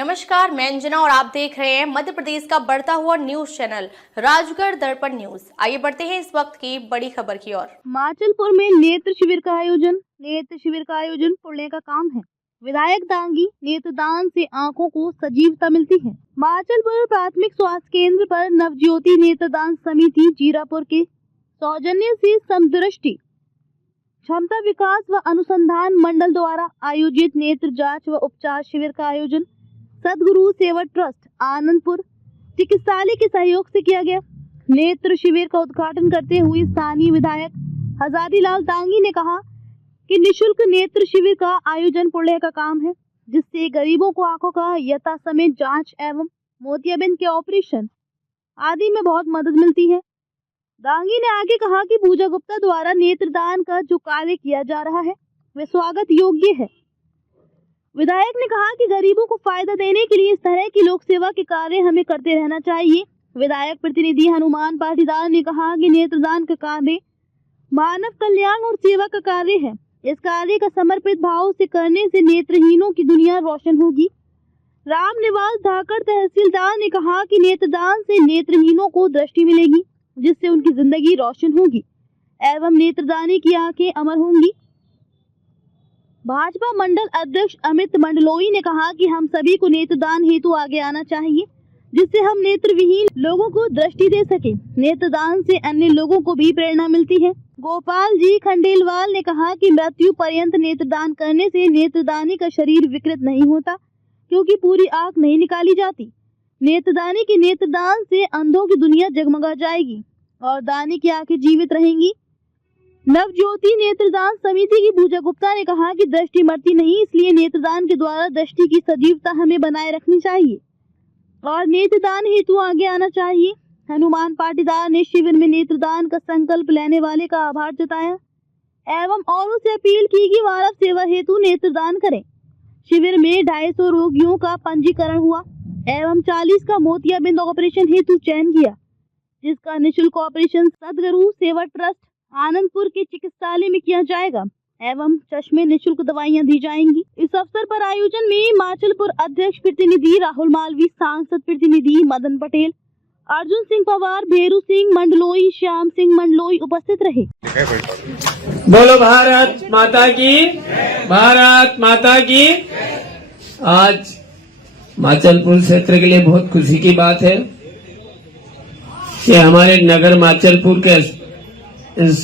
नमस्कार, मैं अंजना और आप देख रहे हैं मध्य प्रदेश का बढ़ता हुआ न्यूज चैनल राजगढ़ दर्पण न्यूज। आइए बढ़ते हैं इस वक्त की बड़ी खबर की ओर। माचलपुर में नेत्र शिविर का आयोजन पुण्य का काम है। विधायक दांगी, नेत्रदान से आंखों को सजीवता मिलती है। माचलपुर प्राथमिक स्वास्थ्य केंद्र पर नवज्योति नेत्रदान समिति जीरापुर के सौजन्य से समदृष्टि क्षमता विकास व अनुसंधान मंडल द्वारा आयोजित नेत्र जांच व उपचार शिविर का आयोजन सदगुरु सेवा ट्रस्ट आनंदपुर चिकित्सालय के सहयोग से किया गया। नेत्र शिविर का उद्घाटन करते हुए स्थानीय विधायक हजारीलाल दांगी ने कहा कि निशुल्क नेत्र शिविर का आयोजन पुण्य का काम है, जिससे गरीबों को आंखों का यथा समय जांच एवं मोतियाबिंद के ऑपरेशन आदि में बहुत मदद मिलती है। दांगी ने आगे कहा कि पूजा गुप्ता द्वारा नेत्रदान का जो कार्य किया जा रहा है वे स्वागत योग्य है। विधायक ने कहा कि गरीबों को फायदा देने के लिए इस तरह की लोक सेवा के कार्य हमें करते रहना चाहिए। विधायक प्रतिनिधि हनुमान पाटीदार ने कहा कि नेत्रदान का कार्य मानव कल्याण और सेवा का कार्य है। इस कार्य का समर्पित भाव से करने से नेत्रहीनों की दुनिया रोशन होगी। रामनिवास धाकड़ तहसीलदार ने कहा कि नेत्रदान से नेत्रहीनों को दृष्टि मिलेगी, जिससे उनकी जिंदगी रोशन होगी एवं नेत्रदानी की आंखें अमर होंगी। भाजपा मंडल अध्यक्ष अमित मंडलोई ने कहा कि हम सभी को नेत्रदान हेतु आगे आना चाहिए, जिससे हम नेत्रविहीन लोगों को दृष्टि दे सके। नेत्रदान से अन्य लोगों को भी प्रेरणा मिलती है। गोपाल जी खंडेलवाल ने कहा कि मृत्यु पर्यंत नेत्रदान करने से नेत्रदानी का शरीर विकृत नहीं होता, क्योंकि पूरी आंख नहीं निकाली जाती। नेत्रदानी के नेत्रदान से अंधों की दुनिया जगमगा जाएगी और दानी की आंखें जीवित रहेंगी। नवज्योति नेत्रदान समिति की पूजा गुप्ता ने कहा कि दृष्टि मरती नहीं, इसलिए नेत्रदान के द्वारा दृष्टि की सजीवता हमें बनाए रखनी चाहिए और नेत्रदान हेतु आगे आना चाहिए। हनुमान पाटीदार ने शिविर में नेत्रदान का संकल्प लेने वाले का आभार जताया एवं औरों से अपील की कि मानव सेवा हेतु नेत्रदान करें। शिविर में 250 रोगियों का पंजीकरण हुआ एवं 40 का मोतियाबिंद ऑपरेशन हेतु चयन किया, जिसका निःशुल्क ऑपरेशन सदगुरु सेवा ट्रस्ट आनंदपुर के चिकित्सालय में किया जाएगा एवं चश्मे निःशुल्क दवाइयां दी जाएंगी। इस अवसर पर आयोजन में माचलपुर अध्यक्ष प्रतिनिधि राहुल मालवी, सांसद प्रतिनिधि मदन पटेल, अर्जुन सिंह पवार, भेरू सिंह मंडलोई, श्याम सिंह मंडलोई उपस्थित रहे। बोलो भारत माता की, भारत माता की। आज माचलपुर क्षेत्र के लिए बहुत खुशी की बात है कि हमारे नगर माचलपुर के इस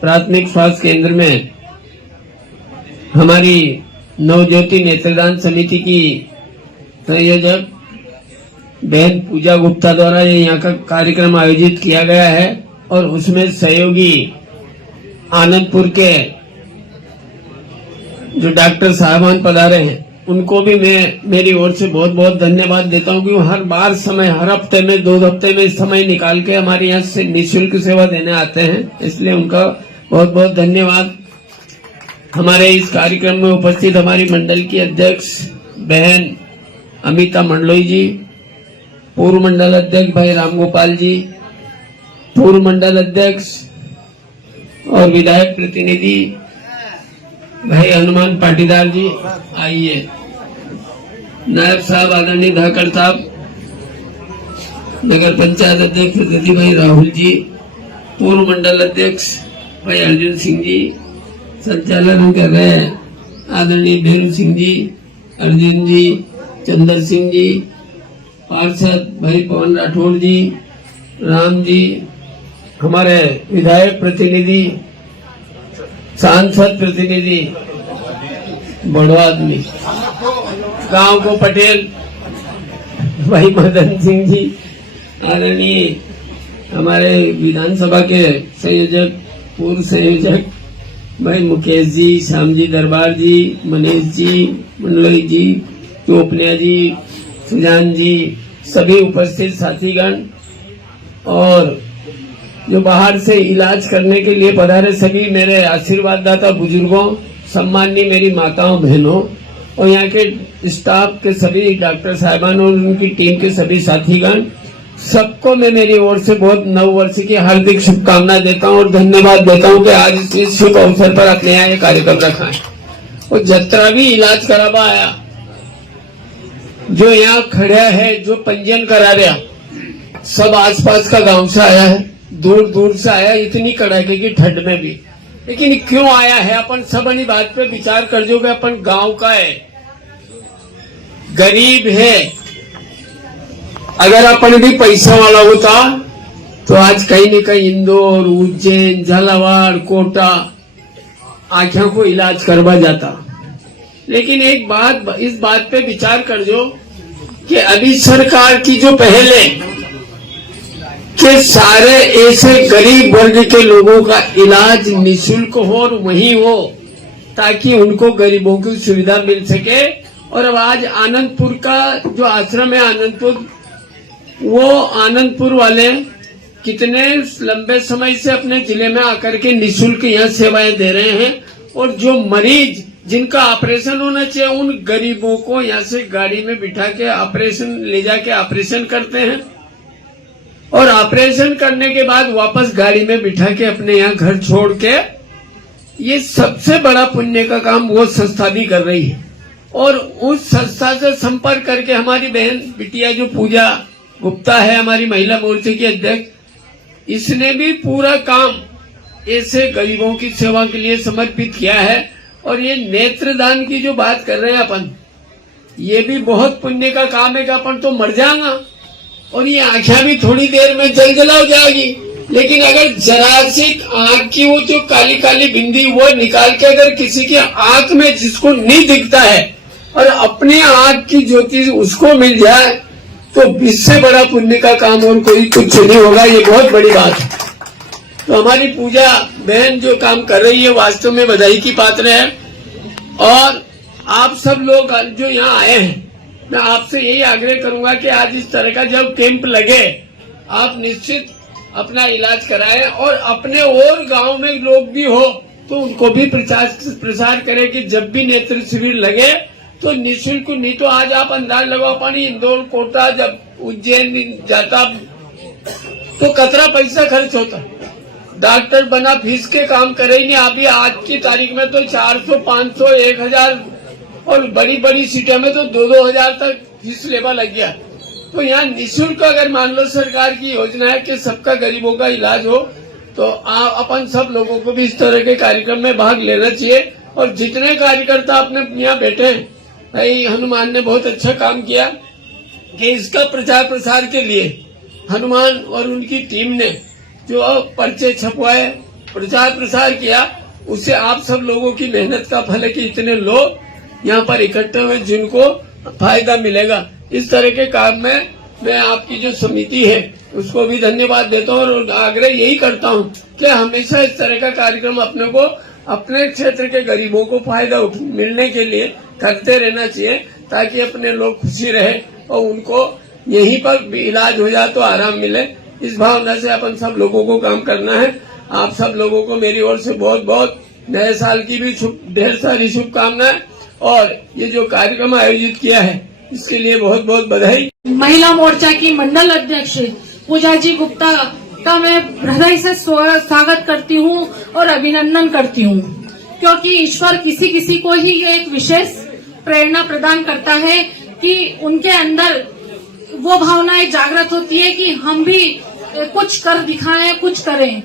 प्राथमिक स्वास्थ्य केंद्र में हमारी नवज्योति नेत्रदान समिति की संयोजक बहन पूजा गुप्ता द्वारा यहाँ का कार्यक्रम आयोजित किया गया है और उसमें सहयोगी आनंदपुर के जो डॉक्टर साहबान पधारे हैं उनको भी मैं मेरी ओर से बहुत बहुत धन्यवाद देता हूँ कि वो हर बार हर हफ्ते में 2 हफ्ते में समय निकाल के हमारे यहाँ से निःशुल्क सेवा देने आते हैं, इसलिए उनका बहुत बहुत धन्यवाद। हमारे इस कार्यक्रम में उपस्थित हमारी मंडल की अध्यक्ष बहन अमिता मंडलोई जी, पूर्व मंडल अध्यक्ष भाई रामगोपाल जी, पूर्व मंडल अध्यक्ष और विधायक प्रतिनिधि भाई हनुमान पाटीदार जी, आइए नायब साहब आदरणीय धाकड़ साहब, नगर पंचायत अध्यक्ष प्रतिनिधि भाई राहुल जी, पूर्व मंडल अध्यक्ष भाई अर्जुन सिंह जी, संचालन कर रहे हैं आदरणीय भेरू सिंह जी, अर्जुन जी, चंदर सिंह जी, पार्षद भाई पवन राठौड़ जी, राम जी, हमारे विधायक प्रतिनिधि, सांसद प्रतिनिधि, बड़ो आदमी, गांव को पटेल भाई मदन सिंह जी, आदरणीय हमारे विधानसभा के संयोजक, पूर्व संयोजक भाई मुकेश जी, श्याम जी दरबार जी, मनीष जी, मंडलोई जी, चोपनिया जी, सुजान जी, सभी उपस्थित साथीगण और जो बाहर से इलाज करने के लिए पधारे सभी मेरे आशीर्वाददाता बुजुर्गों, सम्माननीय मेरी माताओं बहनों और यहाँ के स्टाफ के सभी डॉक्टर साहिबान और उनकी टीम के सभी साथीगण, सबको मैं मेरी ओर से बहुत नव वर्ष की हार्दिक शुभकामनाएं देता हूँ और धन्यवाद देता हूँ कि आज इस शुभ अवसर पर अपने यहाँ कार्यक्रम रखा है और जत्रा भी इलाज करावा आया जो यहाँ खड़ा है, जो पंजीयन करा रहा, सब आसपास का गांव से आया है, दूर दूर से आया, इतनी कड़ाके की ठंड में भी। लेकिन क्यों आया है, अपन सब अपनी बात पे विचार कर जो कि अपन गांव का है, गरीब है। अगर अपन भी पैसा वाला होता तो आज कहीं न कहीं इंदौर, उज्जैन, झालावाड़, कोटा आंखों को इलाज करवा जाता। लेकिन एक बात, इस बात पे विचार कर जो कि अभी सरकार की जो पहल है कि सारे ऐसे गरीब वर्ग के लोगों का इलाज निःशुल्क हो और वहीं हो, ताकि उनको गरीबों की सुविधा मिल सके। और अब आज आनंदपुर का जो आश्रम है आनंदपुर, वो आनंदपुर वाले कितने लंबे समय से अपने जिले में आकर के निःशुल्क यहाँ सेवाएं दे रहे हैं। और जो मरीज जिनका ऑपरेशन होना चाहिए, उन गरीबों को यहाँ से गाड़ी में बिठा के ऑपरेशन ले जाके ऑपरेशन करते हैं, और ऑपरेशन करने के बाद वापस गाड़ी में बिठा के अपने यहाँ घर छोड़ के, ये सबसे बड़ा पुण्य का काम वो संस्था भी कर रही है। और उस संस्था से संपर्क करके हमारी बहन बिटिया जो पूजा गुप्ता है, हमारी महिला मोर्चे की अध्यक्ष, इसने भी पूरा काम ऐसे गरीबों की सेवा के लिए समर्पित किया है। और ये नेत्रदान की जो बात कर रहे हैं अपन, ये भी बहुत पुण्य का काम है कि अपन तो मर जाएगा और ये आंखें भी थोड़ी देर में जल हो जाएगी, लेकिन अगर जरा सी आंख की वो जो काली काली बिंदी वो निकाल के अगर किसी की आंख में जिसको नहीं दिखता है और अपनी आंख की ज्योति उसको मिल जाए, तो इससे बड़ा पुण्य का काम और कोई कुछ नहीं होगा। ये बहुत बड़ी बात है। तो हमारी पूजा बहन जो काम कर रही है वास्तव में बधाई की पात्र है। और आप सब लोग जो यहाँ आए हैं, मैं आपसे यही आग्रह करूंगा कि आज इस तरह का जब कैंप लगे, आप निश्चित अपना इलाज कराएं। और अपने और गांव में लोग भी हो तो उनको भी प्रचार करें कि जब भी नेत्र शिविर लगे तो निःशुल्क, नहीं तो आज आप अंदाज लगाओ पानी इंदौर, कोटा, जब उज्जैन जाता तो कतरा पैसा खर्च होता। डॉक्टर बना फीस के काम करे ही नहीं। अभी आज की तारीख में तो 400, 500, 1000 और बड़ी बड़ी सीटों में तो 2-2 हजार तक फीस लेवा लग गया। तो यहाँ निःशुल्क अगर मान लो सरकार की योजना है कि सबका गरीबों का इलाज हो, तो अपन सब लोगों को भी इस तरह के कार्यक्रम में भाग लेना चाहिए। और जितने कार्यकर्ता अपने यहाँ बैठे हैं, भाई हनुमान ने बहुत अच्छा काम किया कि इसका प्रचार प्रसार के लिए हनुमान और उनकी टीम ने जो पर्चे छपवाए, प्रचार प्रसार किया, उससे आप सब लोगों की मेहनत का फल है कि इतने लोग यहाँ पर इकट्ठे हुए जिनको फायदा मिलेगा। इस तरह के काम में मैं आपकी जो समिति है उसको भी धन्यवाद देता हूँ और आग्रह यही करता हूँ कि हमेशा इस तरह का कार्यक्रम अपने को अपने क्षेत्र के गरीबों को फायदा मिलने के लिए करते रहना चाहिए, ताकि अपने लोग खुशी रहे और उनको यहीं पर इलाज हो जाए तो आराम मिले। इस भावना से अपन सब लोगों को काम करना है। आप सब लोगों को मेरी ओर से बहुत बहुत नए साल की भी ढेर सारी शुभकामनाएं। और ये जो कार्यक्रम आयोजित किया है इसके लिए बहुत बहुत बधाई। महिला मोर्चा की मंडल अध्यक्ष पूजा जी गुप्ता का मैं हृदय से स्वागत करती हूँ और अभिनंदन करती हूँ, क्योंकि ईश्वर किसी किसी को ही एक विशेष प्रेरणा प्रदान करता है कि उनके अंदर वो भावनाएं जागृत होती है कि हम भी कुछ कर दिखाएं, कुछ करें।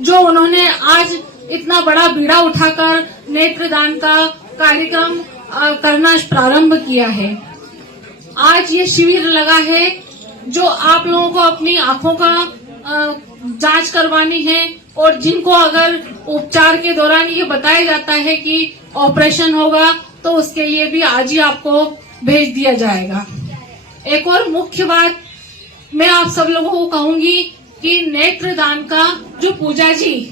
जो उन्होंने आज इतना बड़ा बीड़ा उठाकर नेत्रदान का कार्यक्रम करना प्रारंभ किया है। आज ये शिविर लगा है जो आप लोगों को अपनी आंखों का जांच करवानी है, और जिनको अगर उपचार के दौरान ये बताया जाता है कि ऑपरेशन होगा तो उसके लिए भी आज ही आपको भेज दिया जाएगा। एक और मुख्य बात मैं आप सब लोगों को कहूंगी कि नेत्रदान का जो पूजा जी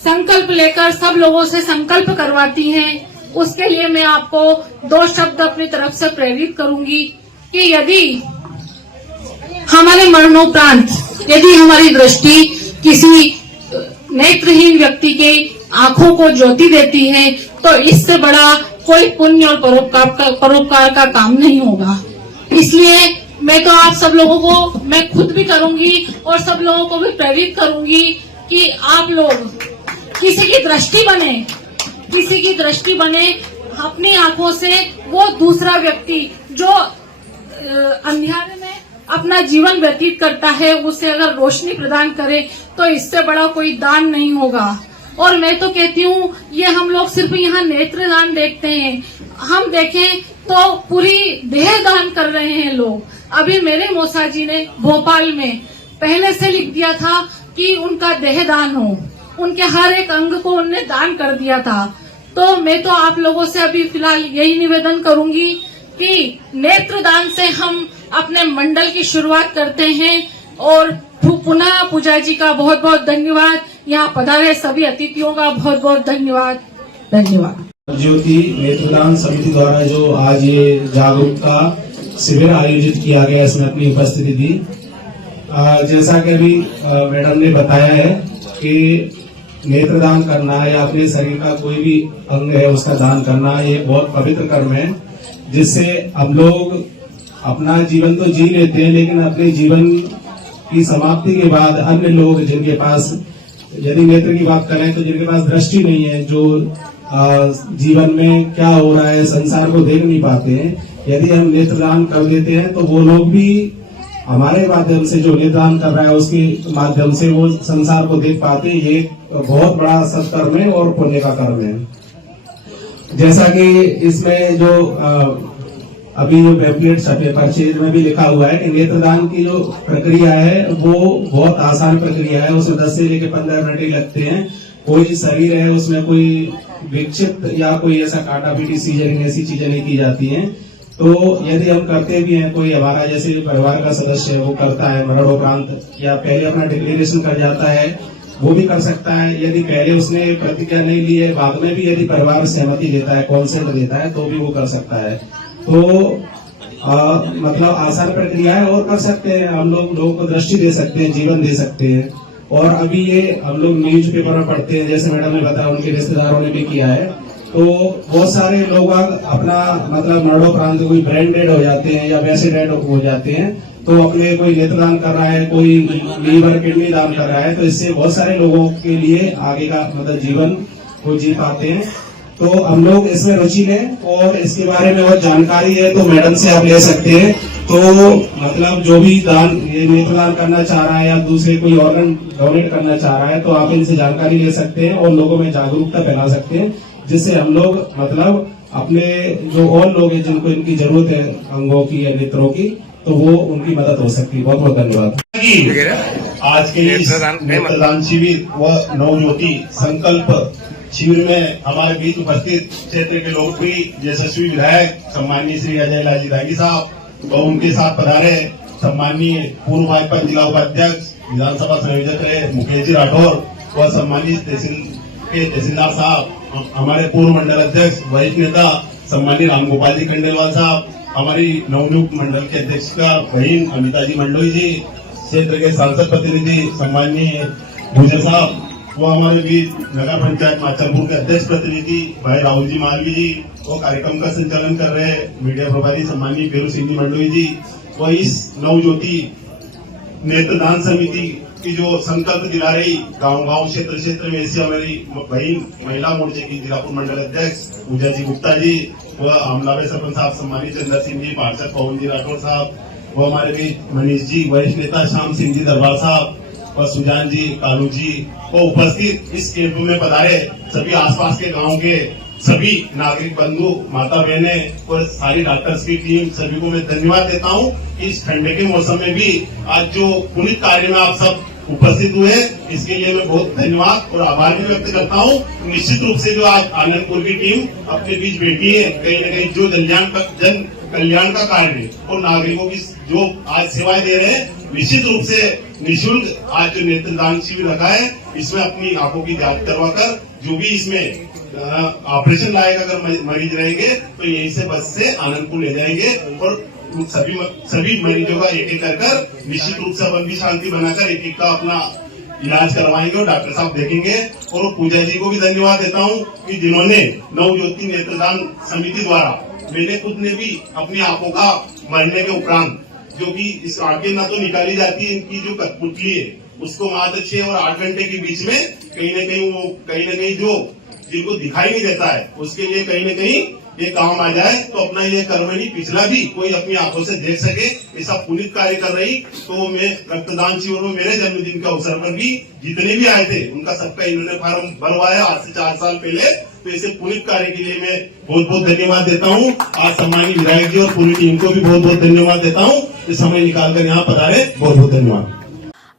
संकल्प लेकर सब लोगों से संकल्प करवाती हैं, उसके लिए मैं आपको 2 शब्द अपनी तरफ से प्रेरित करूंगी कि यदि हमारे मरणोपरांत यदि हमारी दृष्टि किसी नेत्रहीन व्यक्ति के आंखों को ज्योति देती है तो इससे बड़ा कोई पुण्य और परोपकार का काम नहीं होगा। इसलिए मैं तो आप सब लोगों को, मैं खुद भी करूंगी और सब लोगों को भी प्रेरित करूंगी कि आप लोग किसी की दृष्टि बने अपनी आंखों से वो दूसरा व्यक्ति जो अंधियारे में अपना जीवन व्यतीत करता है, उसे अगर रोशनी प्रदान करे तो इससे बड़ा कोई दान नहीं होगा। और मैं तो कहती हूँ ये हम लोग सिर्फ यहाँ नेत्रदान देखते हैं, हम देखें तो पूरी देह दान कर रहे हैं लोग। अभी मेरे मौसा जी ने भोपाल में पहले से लिख दिया था कि उनका देह दान हो, उनके हर एक अंग को उनने दान कर दिया था। तो मैं तो आप लोगों से अभी फिलहाल यही निवेदन करूंगी कि नेत्रदान से हम अपने मंडल की शुरुआत करते हैं। और पुनः पूजा जी का बहुत बहुत धन्यवाद, यहाँ पधारे सभी अतिथियों का बहुत बहुत धन्यवाद। ज्योति नेत्रदान समिति द्वारा जो आज ये जागरूकता शिविर आयोजित किया गया, इसमें अपनी उपस्थिति दी। जैसा कि अभी मैडम ने बताया है कि नेत्रदान करना या अपने शरीर का कोई भी अंग है उसका दान करना, ये बहुत पवित्र कर्म है, जिससे हम लोग अपना जीवन तो जी लेते हैं, लेकिन अपने जीवन की समाप्ति के बाद अन्य लोग जिनके पास, यदि नेत्र की बात करें तो जिनके पास दृष्टि नहीं है, जो जीवन में क्या हो रहा है संसार को देख नहीं पाते हैं, यदि हम नेत्रदान कर देते हैं तो वो लोग भी हमारे माध्यम से, जो नेत्रदान कर रहा है उसके माध्यम से वो संसार को देख पाते हैं। ये बहुत बड़ा सत्कर्म है और पुण्य का कर्म है। जैसा कि इसमें जो अभी जो पैम्फलेट छपे परचेज में भी लिखा हुआ है कि नेत्रदान की जो प्रक्रिया है वो बहुत आसान प्रक्रिया है, उसमें 10 से लेकर 15 मिनट ही लगते हैं। कोई शरीर है उसमें कोई विक्षिप्त या कोई ऐसा काटा पीटी सीजरिंग ऐसी चीजें नहीं की जाती हैं। तो यदि हम करते भी हैं, कोई हमारा जैसे जो परिवार का सदस्य है वो करता है मरणोपरांत या पहले अपना डिक्लेरेशन कर जाता है, वो भी कर सकता है। यदि पहले उसने प्रतिज्ञा नहीं ली है, बाद में भी यदि परिवार सहमति देता है, कॉन्सेंट देता है, तो भी वो कर सकता है। तो मतलब आसान प्रक्रिया है और कर सकते हैं हम लोगों को दृष्टि दे सकते हैं, जीवन दे सकते हैं। और अभी ये हम लोग न्यूज पेपर में पढ़ते हैं, जैसे मैडम ने बताया उनके रिश्तेदारों ने भी किया है, तो बहुत सारे लोग अपना मतलब मरणोपरांत कोई ब्रेन डेड हो जाते हैं या वैसे डेड हो जाते हैं, तो अपने कोई नेत्रदान कर रहा है, कोई लीवर किडनी दान कर रहा है, तो इससे बहुत सारे लोगों के लिए आगे का मतलब जीवन को जी पाते हैं। तो हम लोग इसमें रुचि लें और इसके बारे में और जानकारी है तो मैडम से आप ले सकते हैं। तो मतलब जो भी दान, ये नेत्रदान करना चाह रहा है या दूसरे कोई ऑर्गन डोनेट करना चाह रहा है, तो आप इनसे जानकारी ले सकते हैं और लोगों में जागरूकता फैला सकते हैं, जिससे हम लोग मतलब अपने जो और लोग हैं जिनको इनकी जरूरत है अंगों की या नेत्रों की, तो वो उनकी मदद हो सकती है। बहुत बहुत धन्यवाद। आज के इस नेत्रदान शिविर व नवज्योति संकल्प शिविर में हमारे बीच उपस्थित क्षेत्र के लोकप्रिय यशस्वी विधायक सम्माननीय श्री अजय लालजी दागी साहब और उनके साथ पधारे सम्माननीय पूर्व भाजपा जिला उपाध्यक्ष विधानसभा संयोजक रहे मुकेश जी राठौर व सम्मानित तहसीलदार साहब, हमारे पूर्व मंडल अध्यक्ष वरिष्ठ नेता सम्माननीय रामगोपाल जी खंडेलवाल साहब, हमारी नवनियुक्त मंडल के अध्यक्ष का बहन अमिता जी मंडोई जी, क्षेत्र के सांसद प्रतिनिधि सम्माननीय भूजर साहब वो हमारे बीच नगर पंचायत माचलपुर के अध्यक्ष प्रतिनिधि भाई राहुल जी मालवी जी, वो कार्यक्रम का संचालन कर रहे मीडिया प्रभारी सम्माननीय बेरू सिंह जी मंडोई जी, वो इस नवज्योति नेत्रदान समिति की जो संकल्प दिला रही गांव-गांव क्षेत्र में, ऐसी हमारी बहन महिला मोर्चे की जिलापुर मंडल अध्यक्ष पूजा जी गुप्ता जी, वह आमलावे सरपंच साहब सम्मानित चंद्र सिंह जी, पार्षद पवन जी राठौर साहब, वो हमारे बीच मनीष जी, वरिष्ठ नेता श्याम सिंह जी दरबार साहब और सुजान जी, कालू जी को उपस्थित इस कैंप में पधारे सभी आसपास के गांव के सभी नागरिक बंधु, माता बहने और सारी डॉक्टर्स की टीम, सभी को मैं धन्यवाद देता हूं। इस ठंडे के मौसम में भी आज जो पुनीत कार्य में आप सब उपस्थित हुए, इसके लिए मैं बहुत धन्यवाद और आभार भी व्यक्त करता हूं। निश्चित रूप से जो आज आनंदपुर की टीम अपने बीच बैठी है, कहीं न कहीं जो जन कल्याण का कार्य है और नागरिकों की जो आज सेवाएं दे रहे हैं, निश्चित रूप से निःशुल्क आज जो नेत्रदान शिविर रखा है, इसमें अपनी आंखों की जांच करवाकर जो भी इसमें ऑपरेशन लायक अगर मरीज रहेंगे तो यहीं से बस से आनंदपुर ले जाएंगे और सभी मरीजों का एक कर निश्चित रूप से अपन भी शांति बनाकर एक का अपना इलाज करवाएंगे और डॉक्टर साहब देखेंगे। और पूजा जी को भी धन्यवाद देता हूं कि जिन्होंने नवज्योति नेत्रदान समिति द्वारा, मैंने खुद ने भी अपनी आंखों का मरने के उपरांत जो कि इस आंखें ना तो निकाली जाती है, इनकी जो कठपुतली है उसको मात्र 6 और 8 घंटे के बीच में कहीं न कहीं जो जिनको दिखाई नहीं देता है उसके लिए कहीं न कहीं ये काम आ जाए तो अपना ये कर्मणी पिछला भी कोई अपनी आंखों से देख सके, ऐसा पुनीत कार्य कर रही। तो मैं रक्तदान शिविर में मेरे जन्मदिन के अवसर पर भी जितने भी आए थे उनका सबका इन्होंने फॉर्म भरवाया आज से 4 साल पहले। तो इसे पुनीत कार्य के लिए मैं बहुत बहुत धन्यवाद देता हूँ। आज सम्मानित विधायक जी और पूरी टीम को भी बहुत बहुत धन्यवाद देता हूँ। इस समय निकालकर यहाँ पधारे, बहुत बहुत धन्यवाद।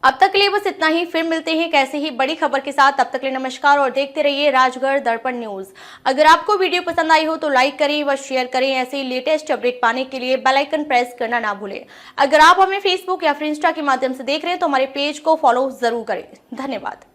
अब तक के लिए बस इतना ही। फिर मिलते हैं एक ऐसे ही बड़ी खबर के साथ। तब तक के लिए नमस्कार और देखते रहिए राजगढ़ दर्पण न्यूज। अगर आपको वीडियो पसंद आई हो तो लाइक करें व शेयर करें। ऐसे ही लेटेस्ट अपडेट पाने के लिए बेल आइकन प्रेस करना ना भूलें। अगर आप हमें फेसबुक या फिर इंस्टा के माध्यम से देख रहे हैं तो हमारे पेज को फॉलो जरूर करें। धन्यवाद।